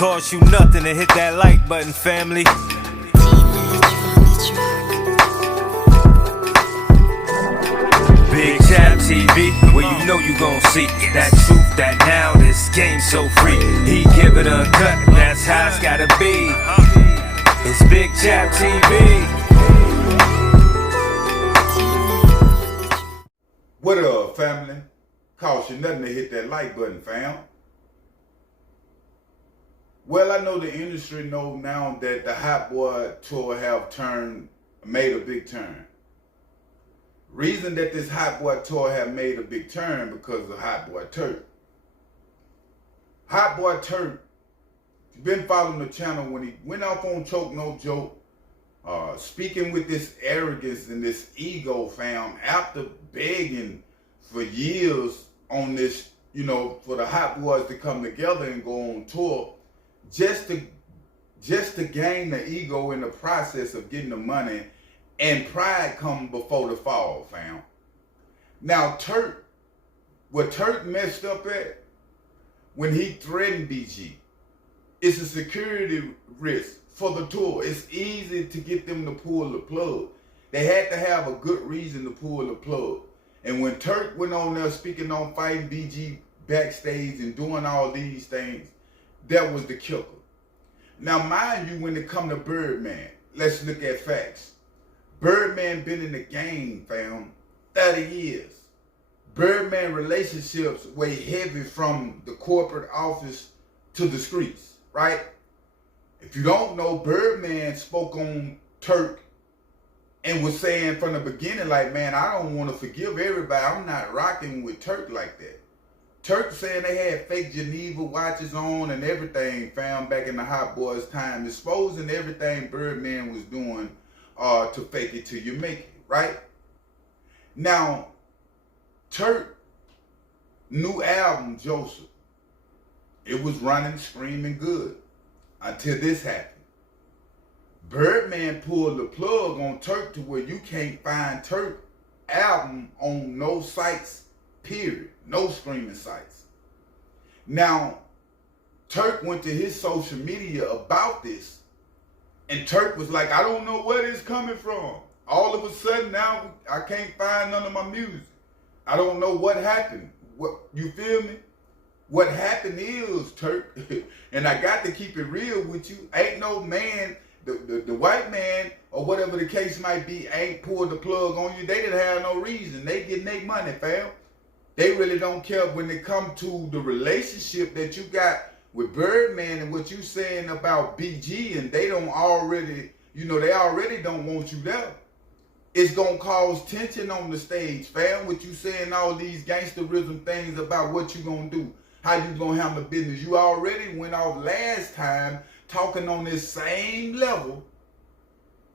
Cost you nothing to hit that like button, family. Big Chap TV, where you know you gon' see that truth, that now this game so free. He give it a cut, that's how it's gotta be. It's Big Chap TV. What up, family? Cost you nothing to hit that like button, fam. Well, I know the industry know now that the Hot Boy tour have made a big turn. Reason that this Hot Boy tour have made a big turn because of Hot Boy Turk. Hot Boy Turk, if you've been following the channel, when he went off on Choke No Joke, speaking with this arrogance and this ego, fam, after begging for years on this, for the Hot Boys to come together and go on tour, just to gain the ego in the process of getting the money, and pride come before the fall, fam. Now Turk, what Turk messed up at, when he threatened BG, it's a security risk for the tour. It's easy to get them to pull the plug. They had to have a good reason to pull the plug. And when Turk went on there speaking on fighting BG backstage and doing all these things, that was the kicker. Now, mind you, when it come to Birdman, let's look at facts. Birdman been in the game, fam, 30 years. Birdman relationships weigh heavy from the corporate office to the streets, right? If you don't know, Birdman spoke on Turk and was saying from the beginning, like, man, I don't want to forgive everybody. I'm not rocking with Turk like that. Turk saying they had fake Geneva watches on and everything, found back in the Hot Boys time, exposing everything Birdman was doing to fake it till you make it, right? Now, Turk, new album, Joseph, it was running, screaming good until this happened. Birdman pulled the plug on Turk to where you can't find Turk album on no sites, period. No streaming sites. Now, Turk went to his social media about this, and Turk was like, I don't know where this coming from. All of a sudden now I can't find none of my music. I don't know what happened. What, you feel me? What happened is, Turk, and I got to keep it real with you, ain't no man, the white man, or whatever the case might be, ain't pulled the plug on you. They didn't have no reason. They getting their money, fam. They really don't care when it come to the relationship that you got with Birdman and what you saying about BG, and they don't already, they already don't want you there. It's gonna cause tension on the stage, fam, with you saying all these gangsterism things about what you gonna do, how you gonna handle business. You already went off last time talking on this same level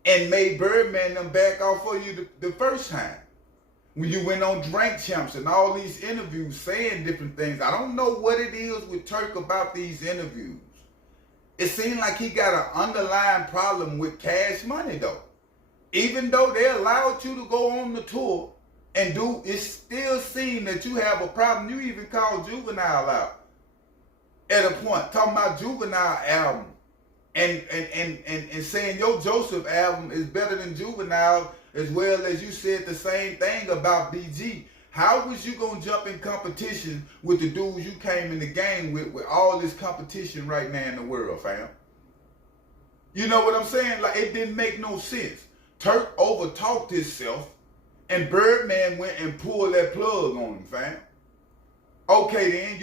and made Birdman them back off for you the first time. When you went on Drink Champs and all these interviews saying different things. I don't know what it is with Turk about these interviews. It seems like he got an underlying problem with Cash Money though. Even though they allowed you to go on the tour and do, it still seems that you have a problem. You even called Juvenile out at a point, talking about Juvenile album and saying your Joseph album is better than Juvenile, as well as you said the same thing about BG. How was you gonna jump in competition with the dudes you came in the game with all this competition right now in the world, fam? You know what I'm saying? Like, it didn't make no sense. Turk overtalked himself, and Birdman went and pulled that plug on him, fam. Okay, then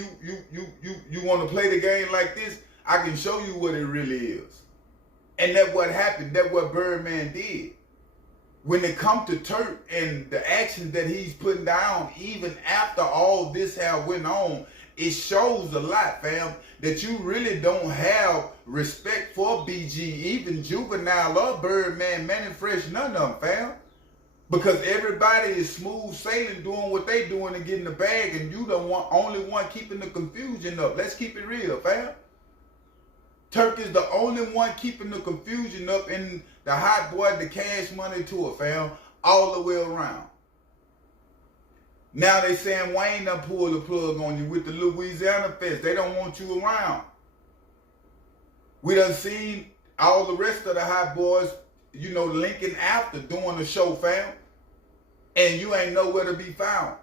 you want to play the game like this? I can show you what it really is. And that's what happened. That's what Birdman did. When it comes to Turk and the actions that he's putting down, even after all this have went on, it shows a lot, fam, that you really don't have respect for BG, even Juvenile or Birdman, Manny Fresh, none of them, fam. Because everybody is smooth sailing, doing what they doing and getting the bag, and you the only one keeping the confusion up. Let's keep it real, fam. Turk is the only one keeping the confusion up in the Hot Boy, the Cash Money tour, fam, all the way around. Now they saying Wayne done pulled the plug on you with the Louisiana Fest. They don't want you around. We done seen all the rest of the hot boys, you know, linking after doing the show, fam. And you ain't nowhere to be found.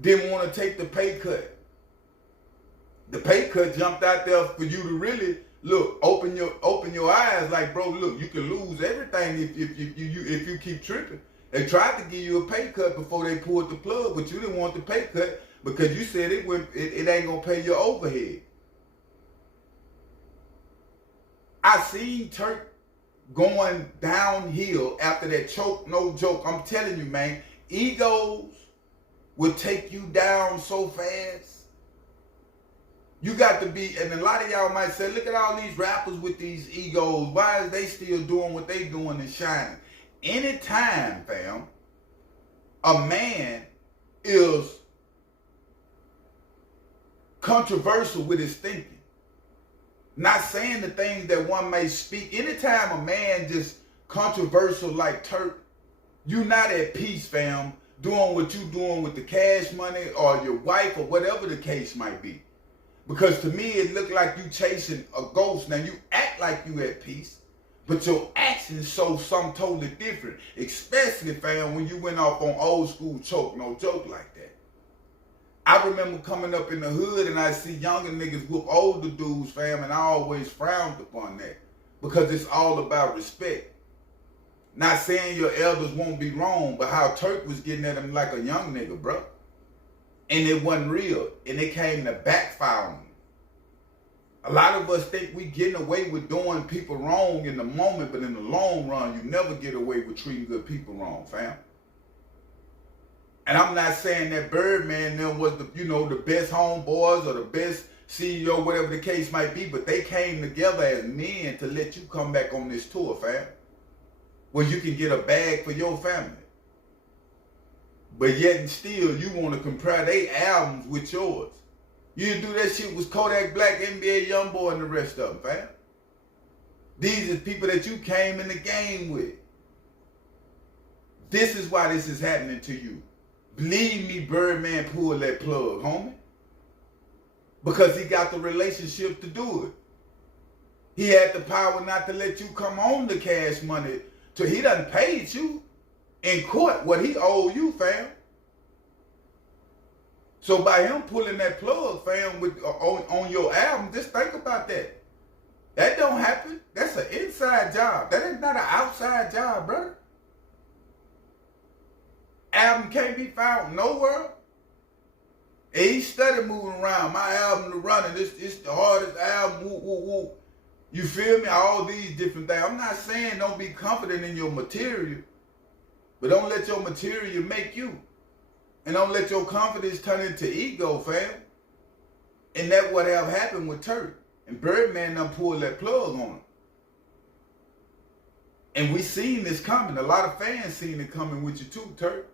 Didn't want to take the pay cut. The pay cut jumped out there for you to really look, open your eyes. Like, bro, look, you can lose everything if you keep tripping. They tried to give you a pay cut before they pulled the plug, but you didn't want the pay cut because you said it ain't gonna pay your overhead. I seen Turk going downhill after that choke, no joke. I'm telling you, man, egos will take you down so fast. You got to be, and a lot of y'all might say, look at all these rappers with these egos. Why is they still doing what they doing and shining? Anytime, fam, a man is controversial with his thinking, not saying the things that one may speak. Anytime a man just controversial like Turk, you not at peace, fam, doing what you doing with the cash money or your wife or whatever the case might be. Because to me, it looked like you chasing a ghost. Now, you act like you at peace, but your actions show something totally different. Especially, fam, when you went off on old school choke, no joke like that. I remember coming up in the hood and I see younger niggas whoop older dudes, fam, and I always frowned upon that. Because it's all about respect. Not saying your elders won't be wrong, but how Turk was getting at him like a young nigga, bro. And it wasn't real. And it came to backfire on him. A lot of us think we getting away with doing people wrong in the moment, but in the long run, you never get away with treating good people wrong, fam. And I'm not saying that Birdman them was the, you know, the best homeboys or the best CEO, whatever the case might be, but they came together as men to let you come back on this tour, fam. Where you can get a bag for your family. But yet and still, you want to compare their albums with yours. You didn't do that shit with Kodak Black, NBA Youngboy, and the rest of them, fam. These are people that you came in the game with. This is why this is happening to you. Believe me, Birdman pulled that plug, homie. Because he got the relationship to do it. He had the power not to let you come on the cash money. He done paid you in court what he owed you, fam. So by him pulling that plug, fam, on your album, just think about that. That don't happen. That's an inside job. That is not an outside job, brother. Album can't be found nowhere. And he started moving around. My album to running. It's the hardest album. Woo, woo, woo. You feel me? All these different things. I'm not saying don't be confident in your material, but don't let your material make you. And don't let your confidence turn into ego, fam. And that's what have happened with Turk. And Birdman done pulled that plug on him. And we seen this coming. A lot of fans seen it coming with you too, Turk.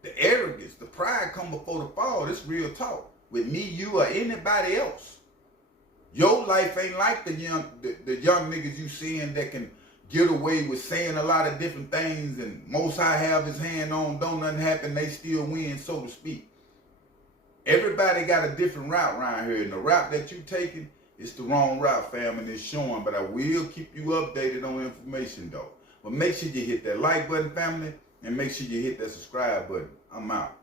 The arrogance, the pride come before the fall. This real talk. With me, you, or anybody else. Your life ain't like the young niggas you seeing that can get away with saying a lot of different things and Most High have his hand on, don't nothing happen, they still win, so to speak. Everybody got a different route around here, and the route that you taking is the wrong route, fam, and it's showing, but I will keep you updated on information, though. But make sure you hit that like button, family, and make sure you hit that subscribe button. I'm out.